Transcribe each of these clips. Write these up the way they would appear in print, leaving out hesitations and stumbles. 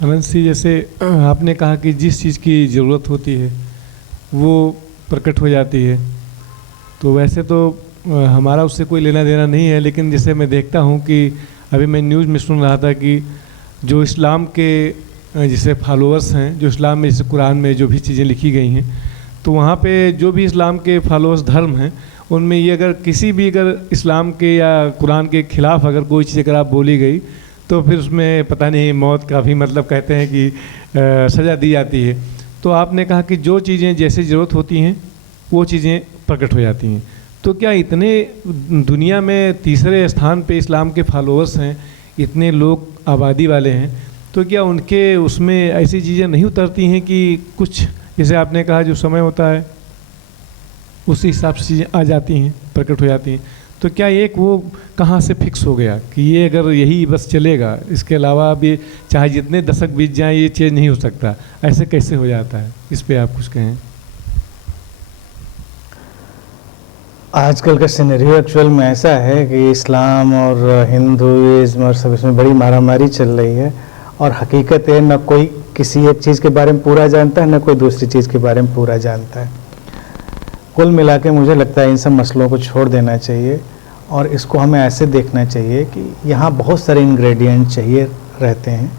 अनंत सिंह, जैसे आपने कहा कि जिस चीज़ की ज़रूरत होती है वो प्रकट हो जाती है, तो वैसे तो हमारा उससे कोई लेना देना नहीं है, लेकिन जैसे मैं देखता हूँ कि अभी मैं न्यूज़ में सुन रहा था कि जो इस्लाम के जैसे फॉलोअर्स हैं, जो इस्लाम में जैसे कुरान में जो भी चीज़ें लिखी गई हैं, तो वहाँ पे जो भी इस्लाम के फॉलोअर्स धर्म हैं उनमें ये अगर किसी भी अगर इस्लाम के या कुरान के ख़िलाफ़ अगर कोई चीज़ अगर आप बोली गई तो फिर उसमें पता नहीं मौत का भी मतलब कहते हैं कि सज़ा दी जाती है। तो आपने कहा कि जो चीज़ें जैसे ज़रूरत होती हैं वो चीज़ें प्रकट हो जाती हैं, तो क्या इतने दुनिया में तीसरे स्थान पे इस्लाम के फॉलोअर्स हैं, इतने लोग आबादी वाले हैं, तो क्या उनके उसमें ऐसी चीज़ें नहीं उतरती हैं कि कुछ जैसे आपने कहा जो समय होता है उसी हिसाब से चीज़ें आ जाती हैं, प्रकट हो जाती हैं, तो क्या एक वो कहाँ से फिक्स हो गया कि ये अगर यही बस चलेगा, इसके अलावा अब ये चाहे जितने दशक बीत जाएं ये चेंज नहीं हो सकता, ऐसे कैसे हो जाता है? इस पे आप कुछ कहें। आजकल का सिनेरियो एक्चुअल में ऐसा है कि इस्लाम और हिंदुइज्म और सब इसमें बड़ी मारामारी चल रही है, और हकीकत है न कोई किसी एक चीज़ के बारे में पूरा जानता है, न कोई दूसरी चीज़ के बारे में पूरा जानता है। कुल मिला के मुझे लगता है इन सब मसलों को छोड़ देना चाहिए और इसको हमें ऐसे देखना चाहिए कि यहाँ बहुत सारे इंग्रेडिएंट चाहिए रहते हैं।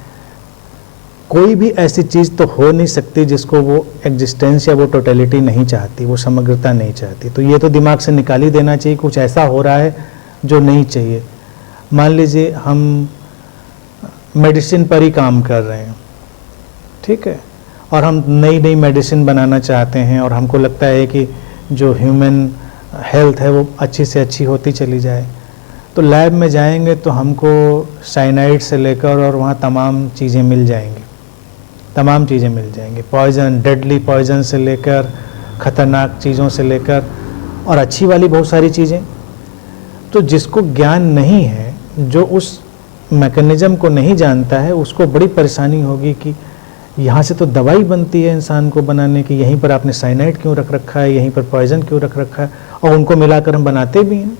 कोई भी ऐसी चीज़ तो हो नहीं सकती जिसको वो एग्जिस्टेंस या वो टोटलिटी नहीं चाहती, वो समग्रता नहीं चाहती, तो ये तो दिमाग से निकाल ही देना चाहिए कुछ ऐसा हो रहा है जो नहीं चाहिए। मान लीजिए हम मेडिसिन पर ही काम कर रहे हैं, ठीक है, और हम नई नई मेडिसिन बनाना चाहते हैं और हमको लगता है कि जो ह्यूमन हेल्थ है वो अच्छी से अच्छी होती चली जाए, तो लैब में जाएंगे तो हमको साइनाइड से लेकर और वहाँ तमाम चीज़ें मिल जाएंगी, तमाम चीज़ें मिल जाएंगी, पॉइजन, डेडली पॉइजन से लेकर ख़तरनाक चीज़ों से लेकर और अच्छी वाली बहुत सारी चीज़ें। तो जिसको ज्ञान नहीं है, जो उस मैकेनिज़्म को नहीं जानता है, उसको बड़ी परेशानी होगी कि यहाँ से तो दवाई बनती है इंसान को बनाने की, यहीं पर आपने साइनाइड क्यों रख रखा है, यहीं पर पॉइजन क्यों रख रखा है, और उनको मिलाकर हम बनाते भी हैं,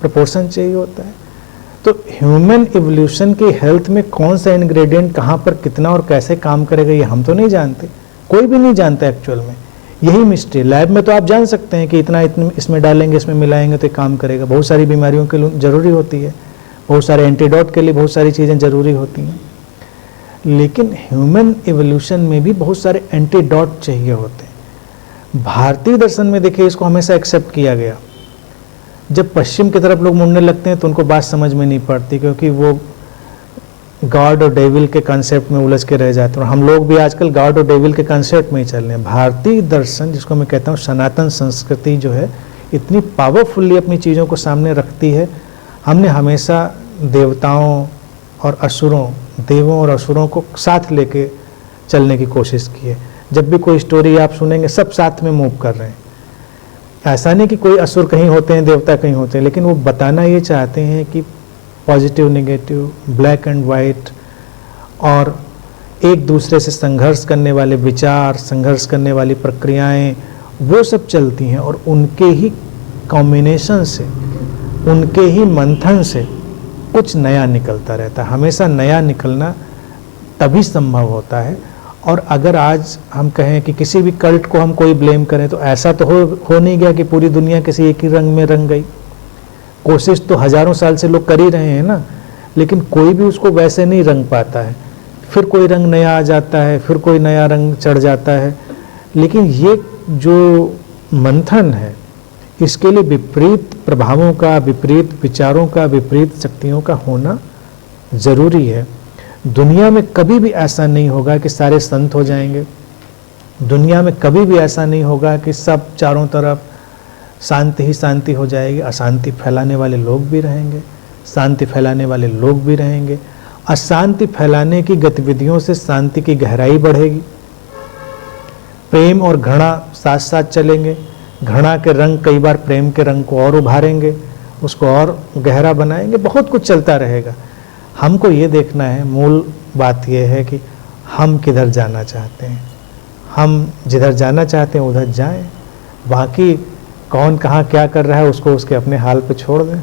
प्रोपोर्शन चाहिए होता है। तो ह्यूमन इवोल्यूशन की हेल्थ में कौन सा इंग्रेडिएंट कहाँ पर कितना और कैसे काम करेगा ये हम तो नहीं जानते, कोई भी नहीं जानता एक्चुअल में। यही मिस्ट्री। लैब में तो आप जान सकते हैं कि इतना इसमें डालेंगे, इसमें मिलाएंगे तो काम करेगा, बहुत सारी बीमारियों के लिए ज़रूरी होती है, बहुत सारे एंटीडोट के लिए बहुत सारी चीज़ें ज़रूरी होती हैं, लेकिन ह्यूमन इवोल्यूशन में भी बहुत सारे एंटीडोट चाहिए होते हैं। भारतीय दर्शन में देखिए इसको हमेशा एक्सेप्ट किया गया। जब पश्चिम की तरफ लोग मुड़ने लगते हैं तो उनको बात समझ में नहीं पड़ती, क्योंकि वो गॉड और डेविल के कॉन्सेप्ट में उलझ के रह जाते हैं, और हम लोग भी आजकल गॉड और डेविल के कॉन्सेप्ट में ही चल रहे हैं। भारतीय दर्शन, जिसको मैं कहता हूँ सनातन संस्कृति, जो है इतनी पावरफुल्ली अपनी चीज़ों को सामने रखती है। हमने हमेशा देवताओं और असुरों, देवों और असुरों को साथ लेके चलने की कोशिश की है। जब भी कोई स्टोरी आप सुनेंगे सब साथ में मूव कर रहे हैं। ऐसा नहीं कि कोई असुर कहीं होते हैं, देवता कहीं होते हैं, लेकिन वो बताना ये चाहते हैं कि positive, negative, black and white, और एक दूसरे से संघर्ष करने वाले विचार, संघर्ष करने वाली प्रक्रियाएं, वो सब चलती हैं, और उनके ही कॉम्बिनेशन से, उनके ही मंथन से कुछ नया निकलता रहता है। हमेशा नया निकलना तभी संभव होता है। और अगर आज हम कहें कि किसी भी कल्ट को हम कोई ब्लेम करें, तो ऐसा तो हो नहीं गया कि पूरी दुनिया किसी एक ही रंग में रंग गई। कोशिश तो हजारों साल से लोग कर ही रहे हैं ना, लेकिन कोई भी उसको वैसे नहीं रंग पाता है। फिर कोई रंग नया आ जाता है, फिर कोई नया रंग चढ़ जाता है। लेकिन ये जो मंथन है, इसके लिए विपरीत प्रभावों का, विपरीत विचारों का, विपरीत शक्तियों का होना ज़रूरी है। दुनिया में कभी भी ऐसा नहीं होगा कि सारे संत हो जाएंगे। दुनिया में कभी भी ऐसा नहीं होगा कि सब चारों तरफ शांति ही शांति हो जाएगी। अशांति फैलाने वाले लोग भी रहेंगे, शांति फैलाने वाले लोग भी रहेंगे। अशांति फैलाने की गतिविधियों से शांति की गहराई बढ़ेगी। प्रेम और घृणा साथ साथ चलेंगे। घृणा के रंग कई बार प्रेम के रंग को और उभारेंगे, उसको और गहरा बनाएंगे। बहुत कुछ चलता रहेगा। हमको ये देखना है, मूल बात यह है कि हम किधर जाना चाहते हैं। हम जिधर जाना चाहते हैं उधर जाएं। बाकी कौन कहाँ क्या कर रहा है उसको उसके अपने हाल पे छोड़ दें।